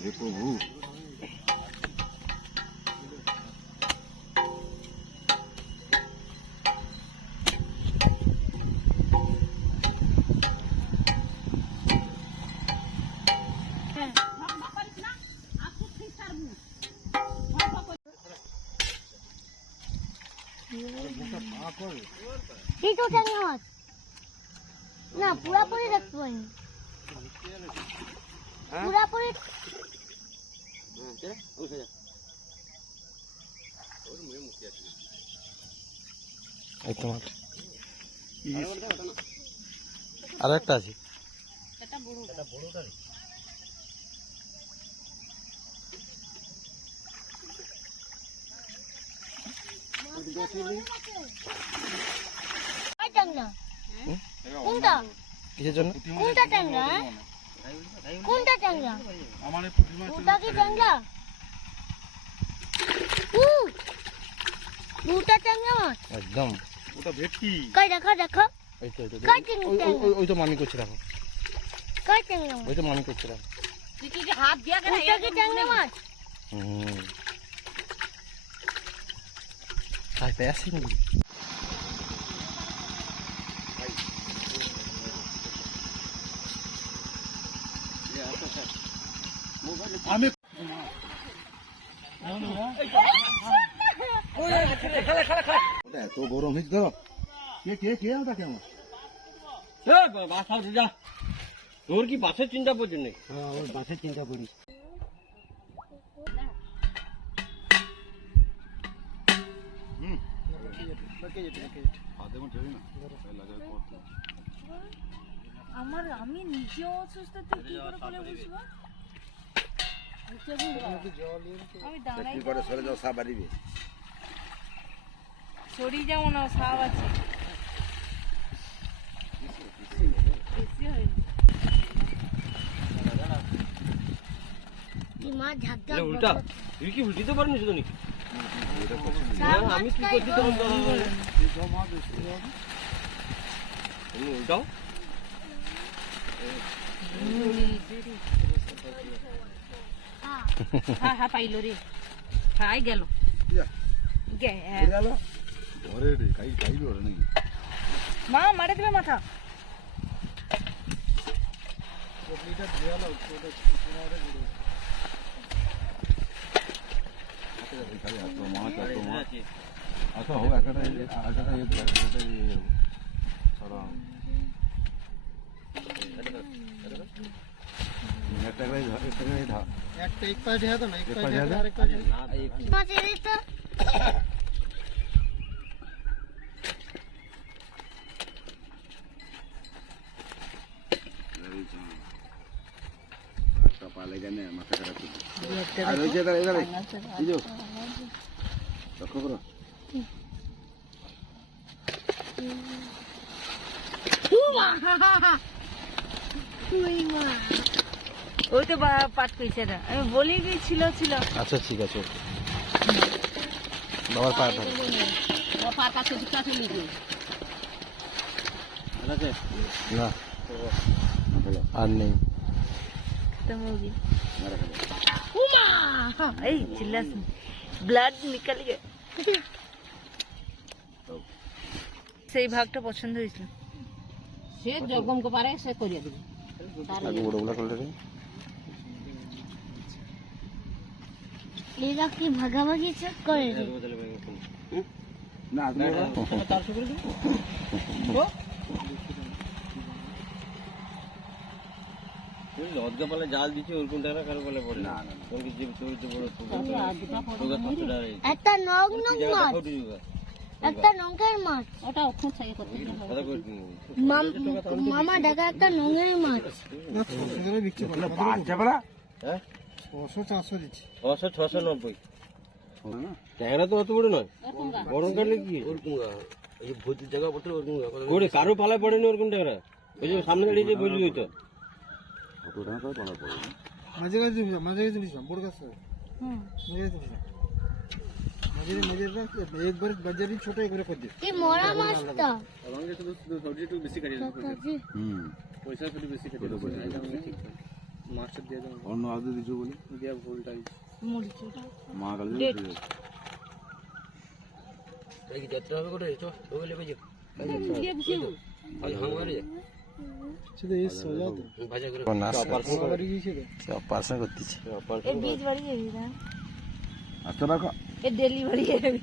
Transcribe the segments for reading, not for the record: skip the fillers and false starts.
हे प्रभु না পুরাপুরি দেখতে পাইনি পুরাপুরি আর একটা আছে কোনটা কিসের জন্য কোনটা ট্যাংরা কোনটা ট্যাংরা ওটা কি ট্যাংরা দুটা ট্যাংরা মাছ একদম ওটা ভেটকি কই দেখো দেখো এই তো কই ট্যাংরা ওই তো মামি করছে দেখো কই ট্যাংরা মাছ ওই তো মামি করছে দেখো তুই কি হাত দিয়া কেন ওটা কি ট্যাংরা মাছ আই পেয়েছি নাকি আমি এত গরম হয়েছে ধরো কে ওটা কেমন তোর কি বাসের চিন্তা করছে নাকি হ্যাঁ ওর বাসের চিন্তা করিস আমি নিজেও অসুস্থ তুই কি করে বলে বুঝবো আমি দাঁড়াই কি করে সরে যাও সা বাড়িবে সরি যাবো না সাপ আছে বেশি হয়নি কি মাছ ঝাঁকা উল্টা তুই কি উল্টিতে পারিস তো নাকি আমি কি করছি তো তুমি উল্টাও হ্যাঁ হ্যাঁ পাইলো রে খাই গেল ঘরে রে খাইবি ওরা নাকি মা মারে দেবে মাথা আচ্ছা হোক একটা মাছ এনে তো পালেগা না মাথা খারাপ আর ওই যে এদারে এই যে লক্ষ্য করো ওই তো পাট কইছে না আমি বলি ছিল আচ্ছা ঠিক আছে বাবার পায়ে ধরো পাট কাছে কাছে নিয়ে না আর নেই मुर्गी चिल्ला ब्लड निकल गया সেই ভাগটা পছন্দ হয়েছিল সে জগম কো পারে সে করিয়া দিবে আগে বড়গুলা করলে রে এরা কি ভাগাভাগি চেক করে না তুমি 400 করে দিও লজ্জা পালে জাল দিচ্ছে ওর কোন টাকা কারো বলে পড়ে না তোর কি জীব তোর তো বড় একটা নং নং মাছ একটা নঙ্গের মাছ ওটা ওখান থেকে করতে মামা দেখা একটা নঙ্গের মাছ বাচ্চা বলা হ্যাঁ 600-690 ট্যাংরা তো অত বড় নয়, গরম কাটলে কি ওরকম এই ভোজির জায়গা পড়তে ওরকম করে কারো পালায় পড়েনি ওরকম ট্যাংরা, ওই যে সামনে দাঁড়িয়ে যে বুঝবি তো অত টাকা করে পালা পড়ে না। মাঝে মাঝে দিলাম বড় গাছ একবার বাজারে ছোট করে করে দিই কি মরা মাছটা হুম অন্য আদে দিছো বলে মা কাল এই যাত্রা হবে করে চো ওগুলো বেজে আজ হামারে সেটা এই সোলা তো ভাজা করে বাড়ি গিয়েছে রে অপারেশন করতেছি এ বীজ বাড়ি যাবি না আচ্ছা রাখো এ ডেলিভারি যাবি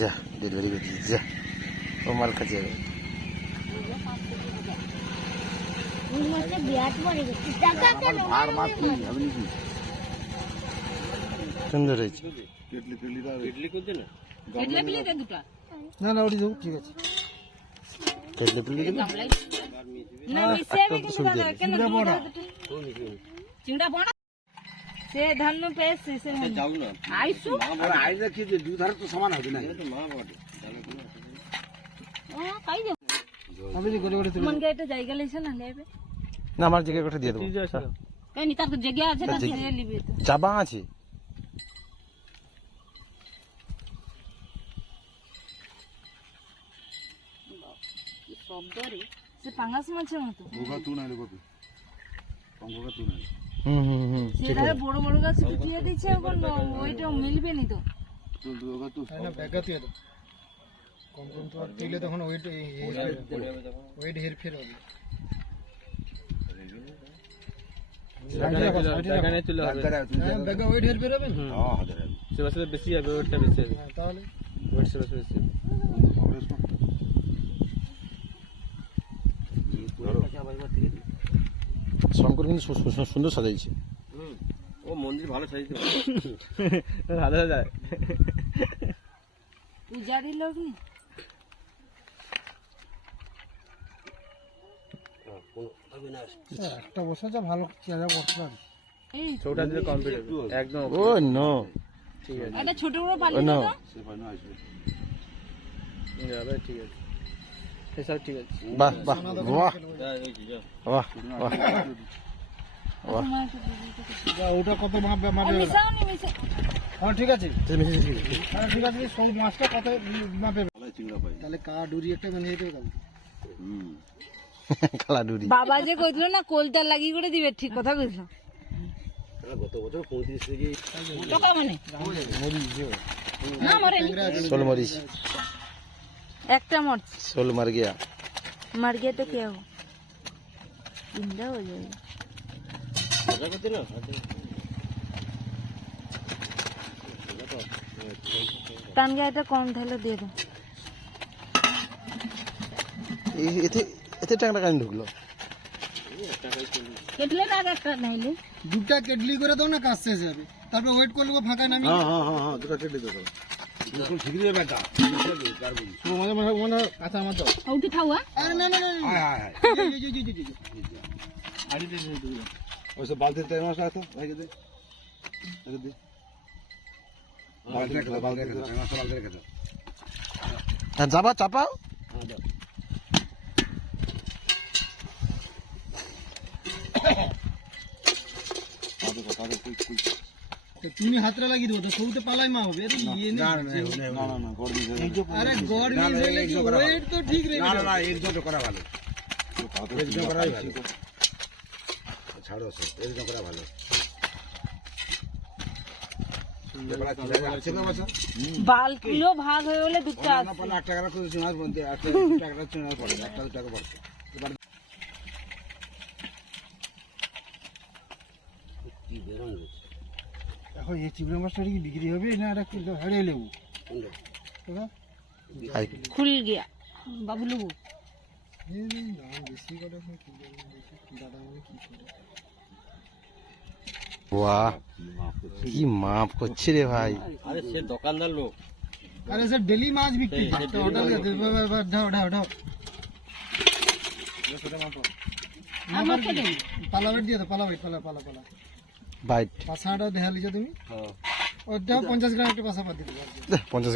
যা ডেলিভারি করতেছি যা ও মাল খাচ্ছে ওই মাছটা বিরাট বড় গেছে টাকা কেন আর মাছ কি আপনি কি সুন্দর হয়েছে কেটলি ইডলি করতে না এটলে পিলে দে দুটো না না ওটি যাও ঠিক আছে কেটলি পিলি না মিশাবে কিন্তু দাদা কেন দুটো চিংড়া বড় সে ধান পেয়েছে সে যাও না আইসু আর আইলে কি যে দুই ধারে তো সমান হবে না এটা মা বটে ও কাই দে আমি যে গড়ে গড়ে তুলে মন কে এটা জায়গা লেছে না লেবে না আমার জায়গায় কথা দিয়ে দেবো কেন তার তো জায়গা আছে না দিয়ে লিবে তো চাবা আছে শব্দ রে সে পাঙ্গাস মাছের মতো ওগা তু নাই রে বাবু পঙ্গা তু নাই হুম সেটা বড় বড় গাছ ঢুকিয়ে দিচ্ছে এখন ওইটা মিলবে নি তো তুই ওগা তু না ব্যাগা তুই দাও কম কম তো আর তুইলে তখন ওয়েট হের ফের হবে ব্যাগা ওয়েট হের ফের হবে না বেশি হবে ওটা বেশি হবে তাহলে ওটা বেশি শঙ্কর কিন্তু সুন্দর সাজাইছে ও মন্দির ভালো সাজিয়েছে ভালো যায় পূজারি লোক নি একটা বসে যা ভালো চেহারা করতে পারি এই ছোটা দিলে কমপ্লিট একদম ও নো এটা ছোট বড় পালি নো তো সে পানো আসবে যাবে ঠিক আছে এসব ঠিক আছে বাহ বাহ বাহ বাহ বাহ যা ওটা কত মাপবে মাপবে মিশাও নি মিশা হ্যাঁ ঠিক আছে হ্যাঁ ঠিক আছে সব মাছটা কত মাপবে চিংড়া পাই তাহলে কা ডুরি একটা বানিয়ে দেবে কালকে হুম কালা ডুরি বাবা যে কইছিল না কোলটা লাগি করে দিবে ঠিক কথা কইছিল গত বছর 35 কেজি টাকা মানে না মরে सोल मरीच একটা মর सोल मर गया तो क्या हो जिंदा हो जाएगा মজা করতে না টান গিয়ে এটা কম ঢেলে দিয়ে দাও এতে এতে টাকা কান ঢুকলো কেটলে টাকা একটা নাইলে দুটা কেটলি করে দাও না কাজ শেষ যাবে তারপর ওয়েট করলে ফাঁকা নামি হ্যাঁ দুটো কেটে দেবো বিলকুল ঠিক দিয়ে বেটা মাঝে মাঝে মনে কাঁচা আমার দাও উঠি খাওয়া আরে না না না আয় আয় আড়ি দিয়ে দিই ওইসব বালতির টাইম আসা তো রেখে দে রেখে দে বালতি রেখে দে বালতি রেখে দে বালতি রেখে দে হ্যাঁ যাবা চাপাও তুমি হাতটা লাগিয়ে দেবো তো সৌতে পালাই মা হবে আরে ইয়ে না গড় আরে গড় মিস হলে কি ওয়েট তো ঠিক রে না একদম করা ভালো একদম করাই ভালো ছাড়ো সব একদম করা ভালো বাল কিলো ভাগ হয়ে গেলে দুটো আছে 8 টাকা করে চুনার বলতে 8 টাকা চুনার পড়ে 1 টাকা পড়ছে কি বেরং এখন এই চিংড়ি মাছটা কি বিক্রি হবে না এটা কি হারিয়ে নেবো खुल गया बाबू लोगो বেশি করে দাদা মানে কি করে বাহ কি মাপ করছে রে ভাই আরে সে দোকানদার লোক আরে স্যার ডেলি মাছ বিক্রি হোটেল ঢাও ঢাও ঢাও আমার খেতে পালা বেট দিয়ে দাও পালা বেট পালা পালা পালা বাইট পাসাটা দেখা লিছো তুমি ওটা 50 গ্রাম একটা পাসা পাতি দিবে 50 গ্রাম